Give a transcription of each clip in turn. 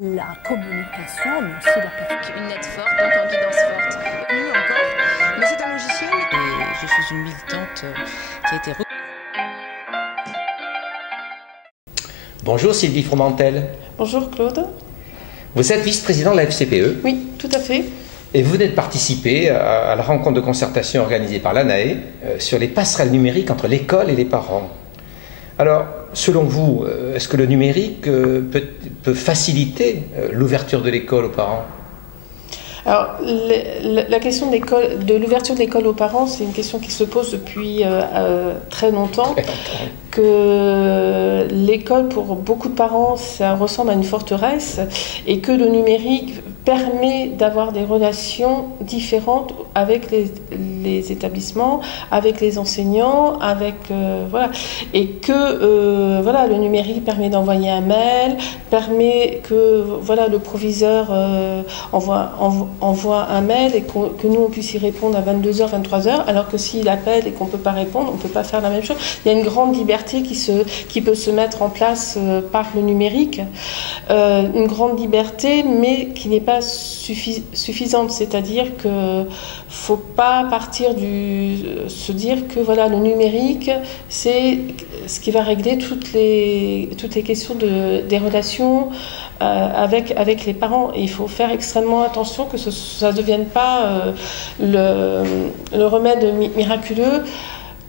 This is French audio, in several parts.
La communication, mais aussi la performance. Une nette forte, donc en guidance forte. Mieux encore, mais c'est un logiciel. Et je suis une militante qui a été... Bonjour Sylvie Fromentel. Bonjour Claude. Vous êtes vice-président de la FCPE. Oui, tout à fait. Et vous venez de participer à la rencontre de concertation organisée par l'ANAE sur les passerelles numériques entre l'école et les parents. Alors, selon vous, est-ce que le numérique peut faciliter l'ouverture de l'école aux parents ? Alors, la question de l'ouverture de l'école aux parents, c'est une question qui se pose depuis très longtemps. Que l'école, pour beaucoup de parents, ça ressemble à une forteresse et que le numérique permet d'avoir des relations différentes avec les établissements, avec les enseignants, avec voilà, et que voilà, le numérique permet d'envoyer un mail, permet que voilà, le proviseur envoie un mail et que nous on puisse y répondre à 22h, 23h, alors que s'il appelle et qu'on ne peut pas répondre, on ne peut pas faire la même chose. Il y a une grande liberté qui peut se mettre en place par le numérique, une grande liberté, mais qui n'est pas suffisante, c'est-à-dire que faut pas partir se dire que voilà, le numérique c'est ce qui va régler toutes les questions des relations avec les parents. Et il faut faire extrêmement attention que ça ne devienne pas le remède miraculeux,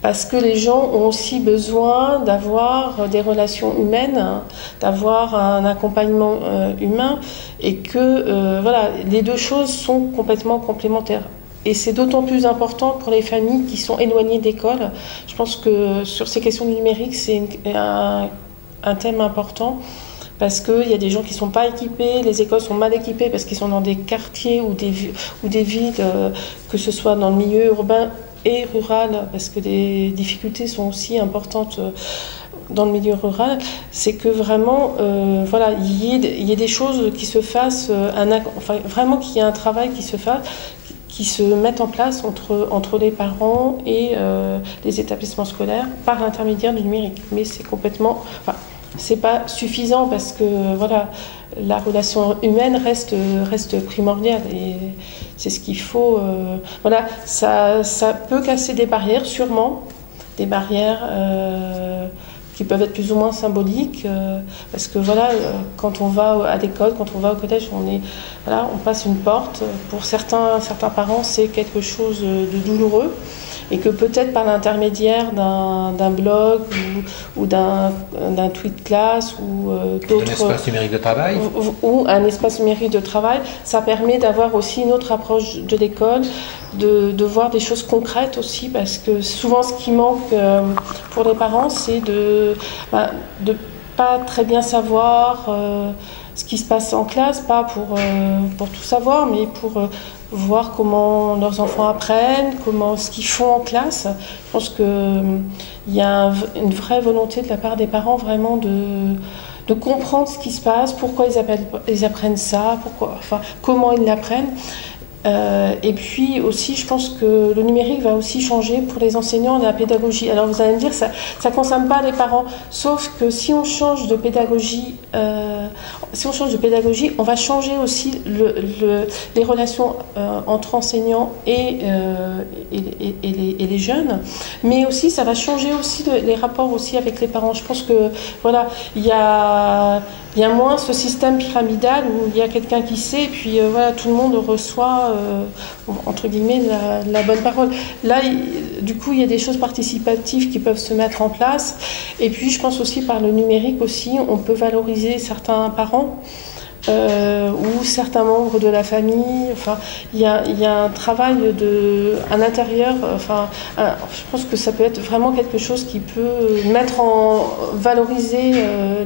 parce que les gens ont aussi besoin d'avoir des relations humaines, d'avoir un accompagnement humain, et que voilà, les deux choses sont complètement complémentaires. Et c'est d'autant plus important pour les familles qui sont éloignées d'école. Je pense que sur ces questions du numérique, c'est un thème important, parce qu'il y a des gens qui ne sont pas équipés, les écoles sont mal équipées parce qu'ils sont dans des quartiers ou des villes, que ce soit dans le milieu urbain et rural, parce que les difficultés sont aussi importantes dans le milieu rural. C'est que vraiment, voilà, il y ait des choses qui se fassent, enfin, vraiment qu'il y ait un travail qui se fasse, qui se mette en place entre les parents et les établissements scolaires par l'intermédiaire du numérique. Mais c'est complètement... Enfin, c'est pas suffisant, parce que voilà, la relation humaine reste primordiale, et c'est ce qu'il faut. Voilà, ça peut casser des barrières, sûrement, des barrières qui peuvent être plus ou moins symboliques, parce que voilà, quand on va à l'école, quand on va au collège, on passe une porte. Pour certains parents, c'est quelque chose de douloureux. Et que peut-être par l'intermédiaire d'un blog ou d'un tweet class ou d'autres... Un espace numérique de travail. Ou un espace numérique de travail, ça permet d'avoir aussi une autre approche de l'école, de voir des choses concrètes aussi, parce que souvent ce qui manque pour les parents, c'est de pas très bien savoir ce qui se passe en classe, pas pour tout savoir, mais pour voir comment leurs enfants apprennent, ce qu'ils font en classe. Je pense qu'il y a une vraie volonté de la part des parents vraiment de comprendre ce qui se passe, pourquoi ils apprennent ça, comment ils l'apprennent. Et puis aussi, je pense que le numérique va aussi changer pour les enseignants de la pédagogie. Alors vous allez me dire, ça ne concerne pas les parents, sauf que si on change de pédagogie, on va changer aussi les relations entre enseignants et les jeunes, mais aussi ça va changer aussi les rapports aussi avec les parents. Je pense que voilà, il y a moins ce système pyramidal où il y a quelqu'un qui sait, et puis voilà, tout le monde reçoit entre guillemets la bonne parole. Là, du coup, il y a des choses participatives qui peuvent se mettre en place. Et puis, je pense aussi par le numérique aussi, on peut valoriser certains parents ou certains membres de la famille. Enfin, il y a un travail à l'intérieur. Enfin, je pense que ça peut être vraiment quelque chose qui peut valoriser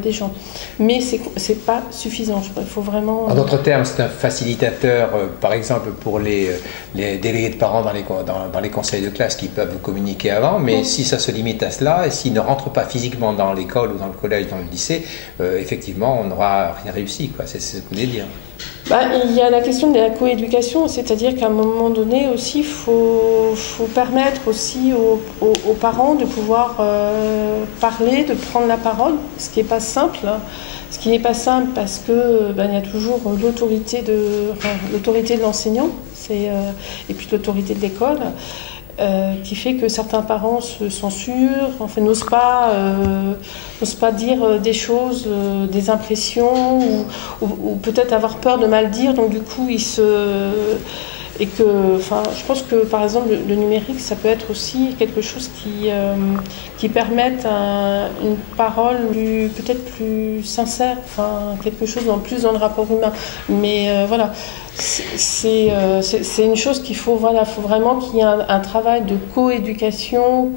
les gens. Mais c'est pas suffisant. Il faut vraiment... En d'autres termes, c'est un facilitateur, par exemple, pour les délégués de parents dans les conseils de classe qui peuvent communiquer avant, mais si ça se limite à cela, et s'ils ne rentrent pas physiquement dans l'école ou dans le collège, dans le lycée, effectivement, on n'aura rien réussi, quoi. ce que vous voulez dire. Il y a la question de la coéducation, c'est-à-dire qu'à un moment donné aussi, il faut permettre aussi aux parents de pouvoir parler, de prendre la parole, ce qui n'est pas simple. Ce qui n'est pas simple parce que il y a toujours l'autorité de l'enseignant et puis l'autorité de l'école. Qui fait que certains parents se censurent, n'osent pas dire des choses, des impressions, ou peut-être avoir peur de mal dire, donc du coup je pense que par exemple le numérique, ça peut être aussi quelque chose qui permette une parole peut-être plus sincère, quelque chose plus dans le rapport humain. Mais voilà, c'est une chose qu'il faut vraiment qu'il y ait un travail de coéducation,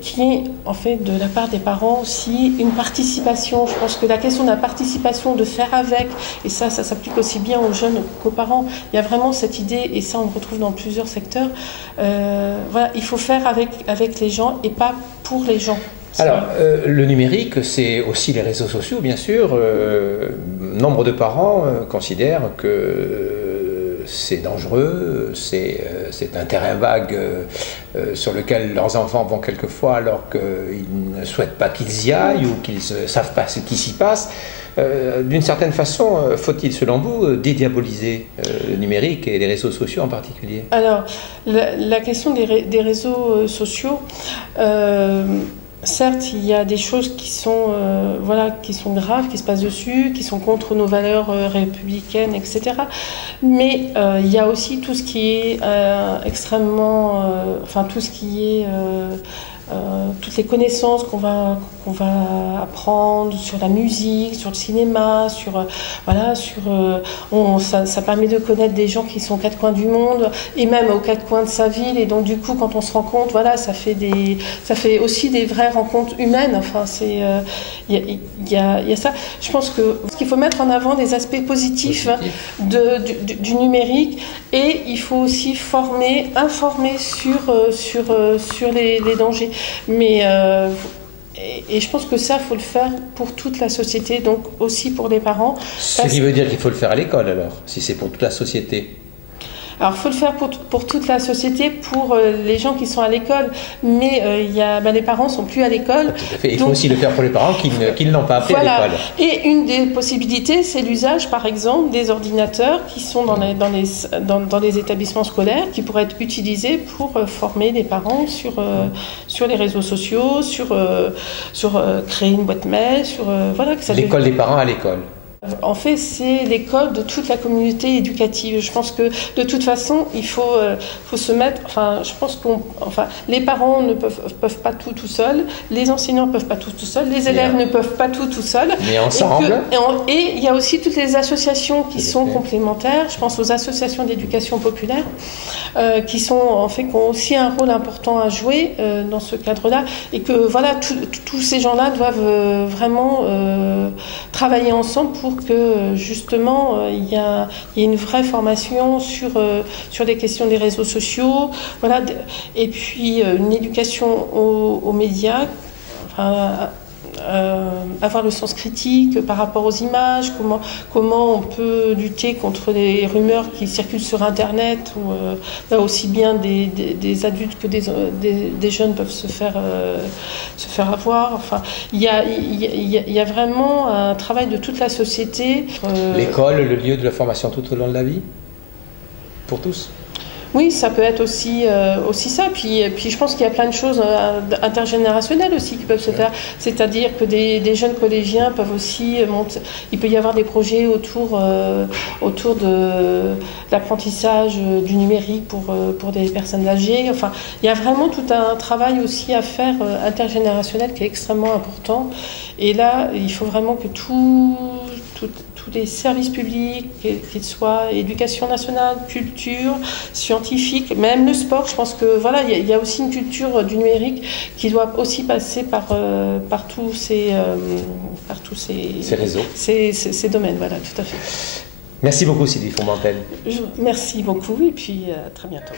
qui est en fait de la part des parents aussi une participation. Je pense que la question de la participation, de faire avec, et ça s'applique aussi bien aux jeunes qu'aux parents. Il y a vraiment cette idée, et ça on le retrouve dans plusieurs secteurs, il faut faire avec les gens et pas pour les gens. Alors, le numérique, c'est aussi les réseaux sociaux, bien sûr. Nombre de parents considèrent que c'est dangereux, c'est un terrain vague sur lequel leurs enfants vont quelquefois alors qu'ils ne souhaitent pas qu'ils y aillent ou qu'ils ne savent pas ce qui s'y passe. D'une certaine façon, faut-il, selon vous, dédiaboliser le numérique et les réseaux sociaux en particulier? Alors, la question des réseaux sociaux, certes, il y a des choses qui sont graves, qui se passent dessus, qui sont contre nos valeurs républicaines, etc. Mais il y a aussi tout ce qui est toutes les connaissances qu'on va apprendre sur la musique, sur le cinéma, ça permet de connaître des gens qui sont aux quatre coins du monde et même aux quatre coins de sa ville. Et donc du coup, quand on se rencontre, ça fait aussi des vraies rencontres humaines. Il y a ça. Je pense qu'il faut mettre en avant des aspects positifs du numérique, et il faut aussi informer sur les dangers. Mais et je pense que ça, il faut le faire pour toute la société, donc aussi pour les parents. Ce qui veut dire qu'il faut le faire à l'école alors, si c'est pour toute la société. Alors, il faut le faire pour toute la société, pour les gens qui sont à l'école, mais les parents ne sont plus à l'école. Tout à fait. Il faut aussi le faire pour les parents qui ne l'ont pas appris à l'école. Et une des possibilités, c'est l'usage, par exemple, des ordinateurs qui sont dans les établissements scolaires, qui pourraient être utilisés pour former les parents sur les réseaux sociaux, sur créer une boîte mail, l'école des parents à l'école. En fait, c'est l'école de toute la communauté éducative. Je pense que de toute façon, il faut se mettre. Je pense les parents ne peuvent pas tout seuls, les enseignants ne peuvent pas tout seuls, les élèves ne peuvent pas tout seuls. Mais ensemble. Et il y a aussi toutes les associations qui sont complémentaires. Je pense aux associations d'éducation populaire qui ont aussi un rôle important à jouer dans ce cadre-là, et que tous ces gens-là doivent vraiment travailler ensemble pour que justement il y ait une vraie formation sur les questions des réseaux sociaux, et puis une éducation aux médias, avoir le sens critique par rapport aux images, comment on peut lutter contre les rumeurs qui circulent sur Internet, où aussi bien des adultes que des jeunes peuvent se faire avoir. Il y a vraiment un travail de toute la société. L'école, le lieu de la formation tout au long de la vie, pour tous. Oui, ça peut être aussi ça. Puis je pense qu'il y a plein de choses intergénérationnelles aussi qui peuvent se faire. C'est-à-dire que des jeunes collégiens peuvent aussi monter. Il peut y avoir des projets autour de l'apprentissage du numérique pour des personnes âgées. Il y a vraiment tout un travail aussi à faire intergénérationnel qui est extrêmement important. Et là, il faut vraiment que tous les services publics, qu'ils soient éducation nationale, culture, scientifique, même le sport, je pense que il y a aussi une culture du numérique qui doit aussi passer par tous ces réseaux, ces domaines, tout à fait. Merci beaucoup Sylvie Fourmentel. Merci beaucoup, et puis à très bientôt.